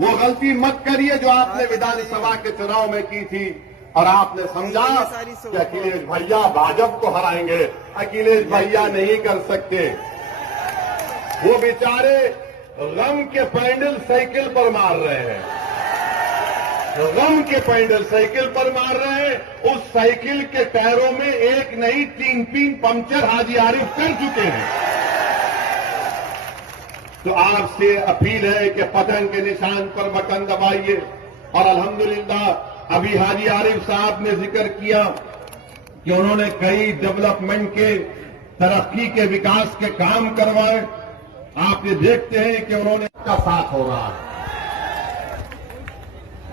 वो गलती मत करिए जो आपने विधानसभा के चुनाव में की थी और आपने समझा कि अखिलेश भैया भाजपा को हराएंगे। अखिलेश भैया नहीं कर सकते। वो बेचारे गम के पैंडल साइकिल पर मार रहे हैं, गम के पैंडल साइकिल पर मार रहे हैं। उस साइकिल के टायरों में एक नहीं 3 पंक्चर हाजी आरिफ कर चुके हैं। तो आपसे अपील है कि पतंग के निशान पर बटन दबाइए। और अल्हम्दुलिल्लाह अभी हाजी आरिफ साहब ने जिक्र किया कि उन्होंने कई डेवलपमेंट के तरक्की के विकास के काम करवाए। आप ये देखते हैं कि उन्होंने का साथ हो रहा है।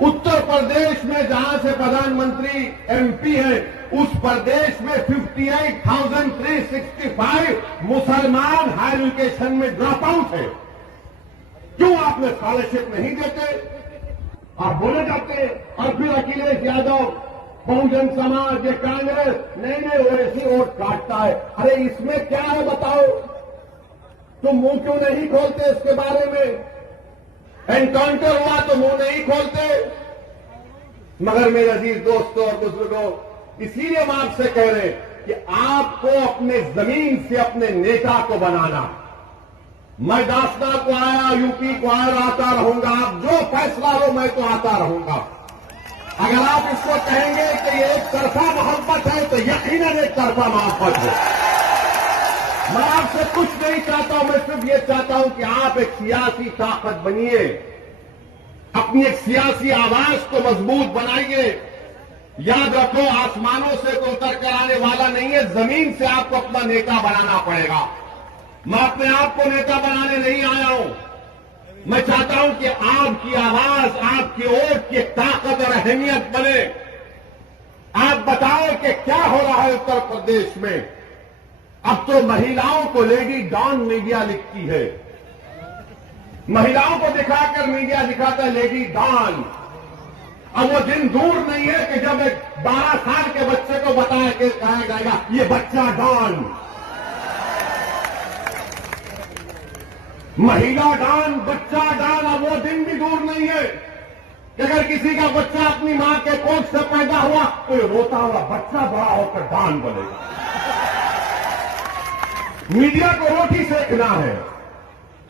उत्तर प्रदेश में जहां से प्रधानमंत्री एमपी है, उस प्रदेश में 58,365 मुसलमान हायर एजुकेशन में ड्रॉप आउट है। क्यों आपने स्कॉलरशिप नहीं देते? आप बोले जाते और फिर अखिलेश यादव, बहुजन समाज, ये कांग्रेस नहीं वो ऐसी वोट काटता है। अरे इसमें क्या है बताओ? तुम मुंह क्यों नहीं खोलते इसके बारे में? एनकाउंटर हुआ तो मुंह नहीं खोलते। मगर मेरे अजीज दोस्तों और बुजुर्गों, इसीलिए हम आपसे कह रहे हैं कि आपको अपने जमीन से अपने नेता को बनाना। मैं दासना को आया, यूपी को आया, आता रहूंगा। आप जो फैसला लो मैं तो आता रहूंगा। अगर आप इसको कहेंगे कि ये एक तरफा मोहब्बत है तो यकीनन एक तरफा मोहब्बत है। मैं आपसे कुछ नहीं चाहता हूं, मैं सिर्फ ये चाहता हूं कि आप एक सियासी ताकत बनिए, अपनी एक सियासी आवाज को मजबूत बनाइए। याद रखो, आसमानों से तो उतर कर आने वाला नहीं है, जमीन से आपको अपना नेता बनाना पड़ेगा। मैं अपने आप को नेता बनाने नहीं आया हूं। मैं चाहता हूं कि आपकी आवाज, आपकी वोट की ताकत और अहमियत बने। आप बताओ कि क्या हो रहा है उत्तर प्रदेश में। अब तो महिलाओं को लेडी डॉन मीडिया लिखती है। महिलाओं को दिखाकर मीडिया दिखाता है लेडी डॉन। अब वो दिन दूर नहीं है कि जब एक 12 साल के बच्चे को बताया कि कहा जाएगा ये बच्चा डॉन, महिला डॉन, बच्चा डॉन। अब वो दिन भी दूर नहीं है कि अगर किसी का बच्चा अपनी मां के कोख से पैदा हुआ तो ये रोता हुआ बच्चा बड़ा होकर डॉन बनेगा। मीडिया को रोटी सेकना है।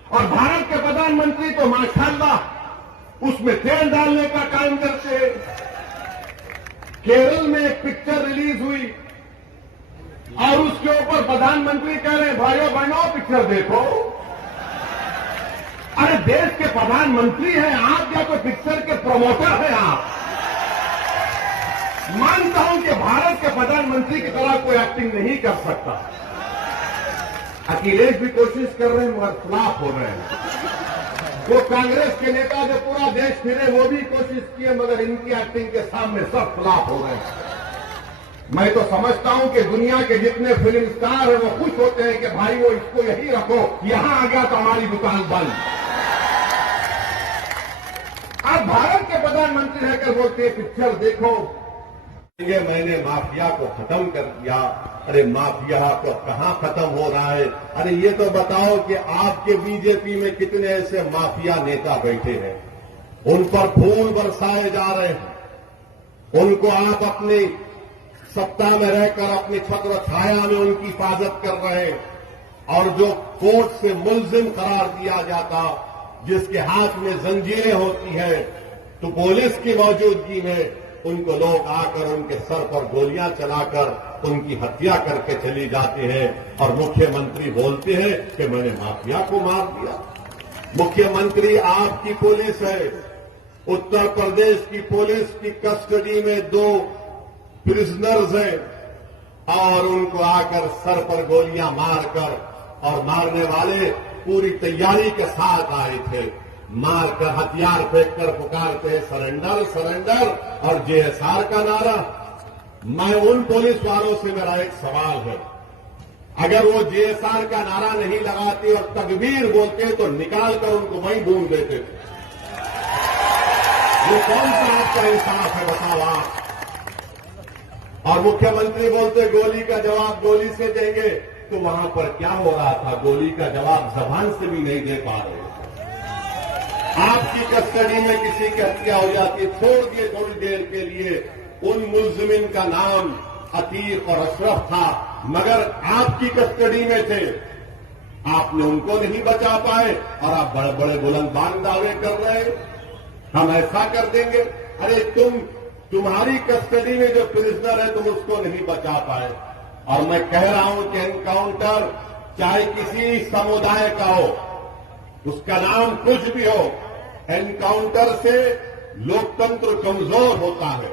और भारत के प्रधानमंत्री तो माशाअल्लाह उसमें तेल डालने का काम करते हैं। केरल में एक पिक्चर रिलीज हुई और उसके ऊपर प्रधानमंत्री कह रहे हैं भाइयों बहनों पिक्चर देखो। अरे देश के प्रधानमंत्री हैं आप या तो पिक्चर के प्रमोटर हैं आप। मानता हूं कि भारत के प्रधानमंत्री की तरह कोई एक्टिंग नहीं कर सकता। अखिलेश भी कोशिश कर रहे हैं मगर फ्लॉप हो रहे हैं। वो कांग्रेस के नेता जो पूरा देश फिरे वो भी कोशिश किए मगर इनकी एक्टिंग के सामने सब फ्लॉप हो रहे हैं। मैं तो समझता हूं कि दुनिया के जितने फिल्म स्टार हैं वो खुश होते हैं कि भाई वो इसको यही रखो, यहां आ गया तो हमारी दुकान बंद। आप भारत के प्रधानमंत्री रहकर बोलते हैं पिक्चर देखो, मैंने माफिया को खत्म कर दिया। अरे माफिया तो कहां खत्म हो रहा है? अरे ये तो बताओ कि आपके बीजेपी में कितने ऐसे माफिया नेता बैठे हैं, उन पर फूल बरसाए जा रहे हैं, उनको आप अपनी सत्ता में रहकर अपनी छत्र छाया में उनकी हिफाजत कर रहे हैं। और जो कोर्ट से मुलजिम करार दिया जाता, जिसके हाथ में जंजीरें होती है, तो पुलिस की मौजूदगी में उनको लोग आकर उनके सर पर गोलियां चलाकर उनकी हत्या करके चली जाते हैं। और मुख्यमंत्री बोलते हैं कि मैंने माफिया को मार दिया। मुख्यमंत्री आपकी पुलिस है। उत्तर प्रदेश की पुलिस की कस्टडी में 2 प्रिजनर्स हैं और उनको आकर सर पर गोलियां मारकर, और मारने वाले पूरी तैयारी के साथ आए थे, मारकर हथियार फेंककर पुकारते हैं सरेंडर सरेंडर और जेएसआर का नारा। मैं उन पुलिस वालों से मेरा एक सवाल है, अगर वो जेएसआर का नारा नहीं लगाते और तकबीर बोलते तो निकालकर उनको वहीं ढूंढ देते थे। ये कौन सा आपका इंसाफ है बताओ आप? और मुख्यमंत्री बोलते गोली का जवाब गोली से देंगे, तो वहां पर क्या हो रहा था? गोली का जवाब जबान से भी नहीं दे पा रहे। आपकी आपकी कस्टडी में किसी की हत्या हो जाती है, छोड़ दिए थोड़ी देर के लिए, उन मुल्जिमिन का नाम अतीक और अशरफ था, मगर आपकी कस्टडी में थे, आपने उनको नहीं बचा पाए और आप बड़े बड़े बुलंद दावे कर रहे हैं हम ऐसा कर देंगे। अरे तुम्हारी कस्टडी में जो प्रिजनर है तुम उसको नहीं बचा पाए। और मैं कह रहा हूं कि एनकाउंटर चाहे किसी समुदाय का हो, उसका नाम कुछ भी हो, एनकाउंटर से लोकतंत्र कमजोर होता है।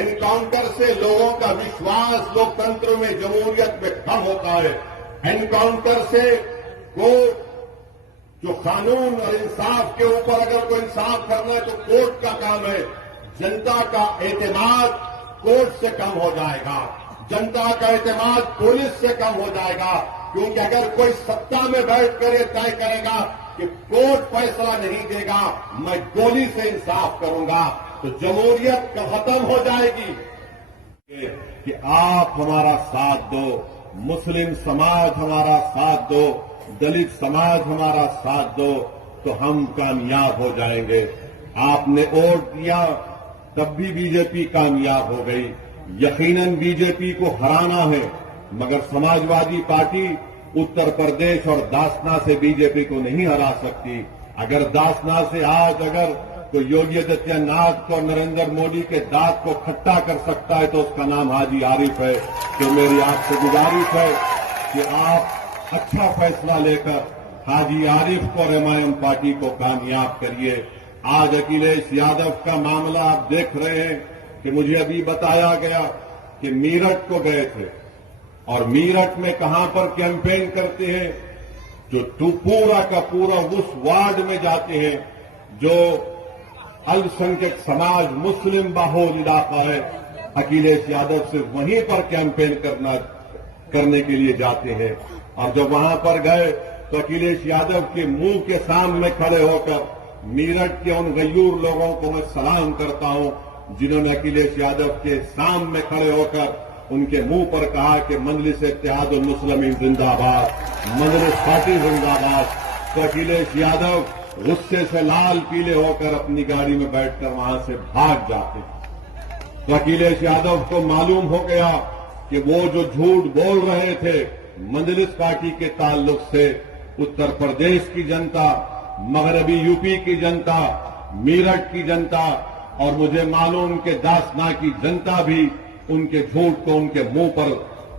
एनकाउंटर से लोगों का विश्वास लोकतंत्र में, जमहूरियत में कम होता है। एनकाउंटर से कोर्ट जो कानून और इंसाफ के ऊपर अगर कोई इंसाफ करना है तो कोर्ट का काम है। जनता का एतमाद कोर्ट से कम हो जाएगा, जनता का एतमाद पुलिस से कम हो जाएगा, क्योंकि अगर कोई सत्ता में बैठकर ये तय करेगा कि कोर्ट फैसला नहीं देगा, मैं गोली से इंसाफ करूंगा, तो जमहूरियत खत्म हो जाएगी। कि आप हमारा साथ दो, मुस्लिम समाज हमारा साथ दो, दलित समाज हमारा साथ दो, तो हम कामयाब हो जाएंगे। आपने वोट दिया तब भी बीजेपी कामयाब हो गई। यकीनन बीजेपी को हराना है, मगर समाजवादी पार्टी उत्तर प्रदेश और दासना से बीजेपी को नहीं हरा सकती। अगर दासना से आज अगर तो योगी आदित्यनाथ को, नरेंद्र मोदी के दांत को खट्टा कर सकता है तो उसका नाम हाजी आरिफ है। तो मेरी आपसे गुजारिश है कि आप अच्छा फैसला लेकर हाजी आरिफ को और एमआईएम पार्टी को कामयाब करिए। आज अखिलेश यादव का मामला आप देख रहे हैं कि मुझे अभी बताया गया कि मीरठ को गए थे और मीरठ में कहां पर कैंपेन करते हैं, जो पूरा का पूरा उस वार्ड में जाते हैं जो अल्पसंख्यक समाज मुस्लिम बाहुल इलाका है। अखिलेश यादव से वहीं पर कैंपेन करने के लिए जाते हैं। और जब वहां पर गए तो अखिलेश यादव के मुंह के सामने खड़े होकर मीरठ के उन गयूर लोगों को मैं सलाम करता हूं जिन्होंने अखिलेश यादव के सामने खड़े होकर उनके मुंह पर कहा कि मजलिस इत्तेहादुल मुस्लिमीन जिंदाबाद, मजलिस पार्टी जिंदाबाद। तो अखिलेश यादव गुस्से से लाल पीले होकर अपनी गाड़ी में बैठकर वहां से भाग जाते। तो अखिलेश यादव को मालूम हो गया कि वो जो झूठ बोल रहे थे मजलिस पार्टी के ताल्लुक से, उत्तर प्रदेश की जनता, मगरबी यूपी की जनता, मीरठ की जनता और मुझे मालूम कि दासना की जनता भी उनके झूठ को उनके मुंह पर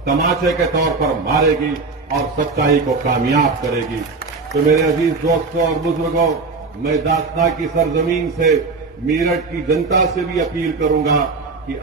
तमाचे के तौर पर मारेगी और सच्चाई को कामयाब करेगी। तो मेरे अजीज दोस्तों और बुजुर्गों, मैं दासना की सरजमीन से मीरठ की जनता से भी अपील करूंगा